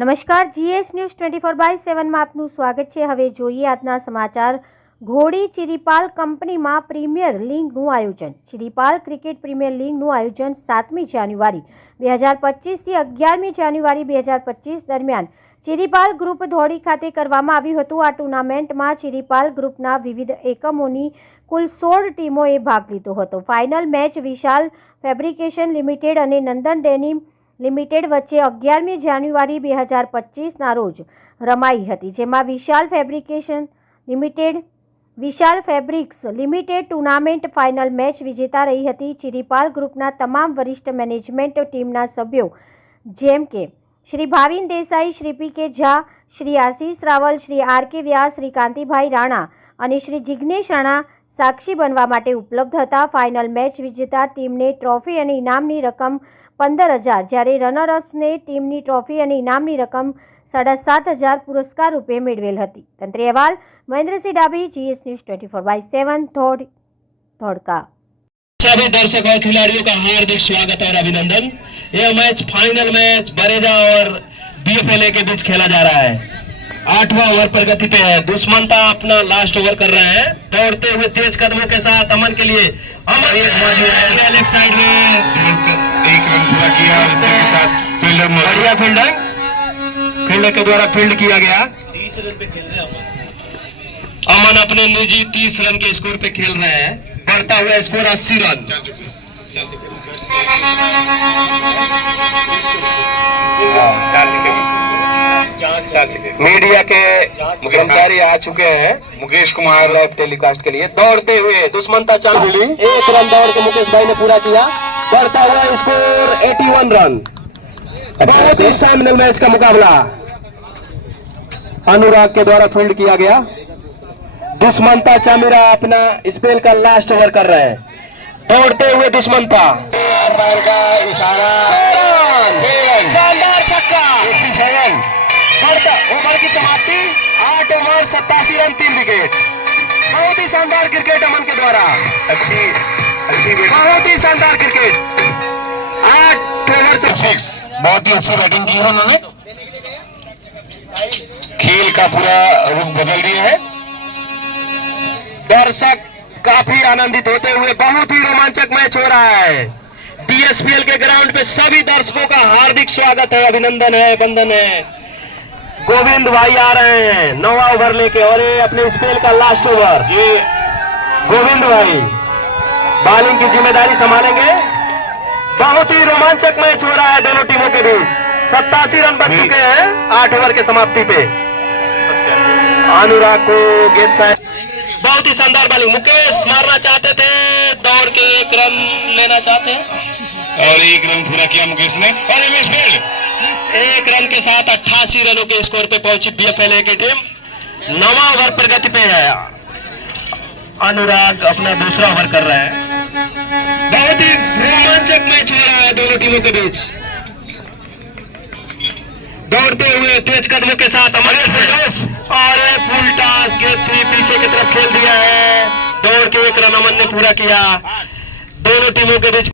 નમસ્કાર, GS news twenty four by સેવનમાં આપનું સ્વાગત છે. હવે જોઈએ આજના સમાચાર. ઘોડી ચિરીપાલ કંપનીમાં પ્રીમિયર લીગનું આયોજન. ચિરીપાલ ક્રિકેટ પ્રીમિયર લીગનું આયોજન સાતમી જાન્યુઆરી બે હજાર પચીસથી અગિયારમી જાન્યુઆરી બે હજાર પચીસ દરમિયાન ચિરીપાલ ગ્રુપ ધોળી ખાતે કરવામાં આવ્યું હતું. આ ટુર્નામેન્ટમાં ચિરીપાલ ગ્રુપના વિવિધ એકમોની કુલ સોળ ટીમોએ ભાગ લીધો હતો. Final match Vishal fabrication limited અને નંદન ડેનિમ લિમિટેડ વચ્ચે અગિયારમી જાન્યુઆરી બે હજાર પચીસના રોજ રમાઈ હતી, જેમાં Vishal fabrication limited, Vishal fabrics limited tournament final match વિજેતા રહી હતી. ચિરીપાલ ગ્રુપના તમામ વરિષ્ઠ મેનેજમેન્ટ ટીમના સભ્યો, જેમ કે Shri Bhavin Desai, Shri P K Jha, Shri Ashish Rawal, Shri R K Vyas, Shri Kantibhai Rana અને શ્રી જિજ્ઞેશ રાણા સાક્ષી બનવા માટે ઉપલબ્ધ હતા. ફાઇનલ મેચ વિજેતા ટીમને ટ્રોફી અને ઇનામની રકમ પંદર હજાર જ્યારે રનરઅપ્સને ટીમની ટ્રોફી અને ઇનામની રકમ સાડા સાત હજાર પુરસ્કાર રૂપે મેળવેલ હતી તંત્રી અહેવાલ Mahendrasinh Dabhi GS news twenty four by seven ધોડ Dholka सभी दर्शक और खिलाड़ियों का हार्दिक स्वागत और अभिनंदन यह मैच फाइनल मैच बरेजा और बीएफएलए के बीच खेला जा रहा है आठवां ओवर प्रगति पे है। दुश्मनता अपना लास्ट ओवर कर रहे हैं। दौड़ते हुए तेज कदमों के साथ अमन के लिए अमन एक मौजूद है लेग साइड में। एक रन पूरा किया और के साथ फील्डर बढ़िया फील्डर फील्डर के द्वारा फ़ील्ड किया गया। तीस रन पे खेल रहे अमन। अमन अपने निजी तीस रन के स्कोर पे खेल रहे हैं। बढ़ता हुआ स्कोर अस्सी रन। मीडिया के कर्मचारी आ चुके हैं। मुकेश कुमार लाइव टेलीकास्ट के लिए। दौड़ते हुए दुश्मनता चाल एक रन दौड़ के मुकेश भाई ने पूरा किया। बढ़ता हुआ स्कोर 81 रन। बहुत ही सामने मैच का मुकाबला। अनुराग के द्वारा फ़ील्ड किया गया। दुश्मनता चामिरा अपना स्पेल का लास्ट ओवर कर रहे हैं। दौड़ते हुए दुश्मनता। इशारा। ओवर सत्तासी रन तीन विकेट बहुत ही शानदार क्रिकेट अमन के द्वारा। अच्छी अच्छी बहुत ही शानदार क्रिकेट आठ ओवर से सिक्स बहुत ही अच्छी बैटिंग की है उन्होंने। खेल का पूरा रूप बदल दिया है। दर्शक काफ़ी आनंदित होते हुए बहुत ही रोमांचक मैच हो रहा है। डीएसपीएल के ग्राउंड पे सभी दर्शकों का हार्दिक स्वागत है अभिनंदन है बंदन है। गोविंद भाई आ रहे हैं। नौवा ओवर लेके और ये अपने स्पेल का लास्ट ओवर। ये गोविंद भाई बॉलिंग की ज़िम्मेदारी संभालेंगे। बहुत ही रोमांचक मैच हो रहा है दोनों टीमों के बीच। सत्तासी रन बच चुके हैं आठ ओवर के समाप्ति पे। अनुराग को गेंद साइड। बहुत ही शानदार बॉलिंग मुकेश मारना चाहते थे दौड़ के एक रन लेना चाहते हैं। और एक रन पूरा किया मुकेश ने। और साथ अट्ठासी रनों के स्कोर पे पहुँची बीएफएलए की टीम। नवा ओवर प्रगति पे है। अनुराग अपना दूसरा ओवर कर रहे हैं। बहुत ही रोमांचक मैच हो रहा है दोनों टीमों के बीच। दौड़ते हुए तेज कदमों के साथ अमर और फुल टॉस के थ्री पीछे की तरफ़ खेल दिया है। दौड़ के एक रन अमन ने पूरा किया। दोनों टीमों के बीच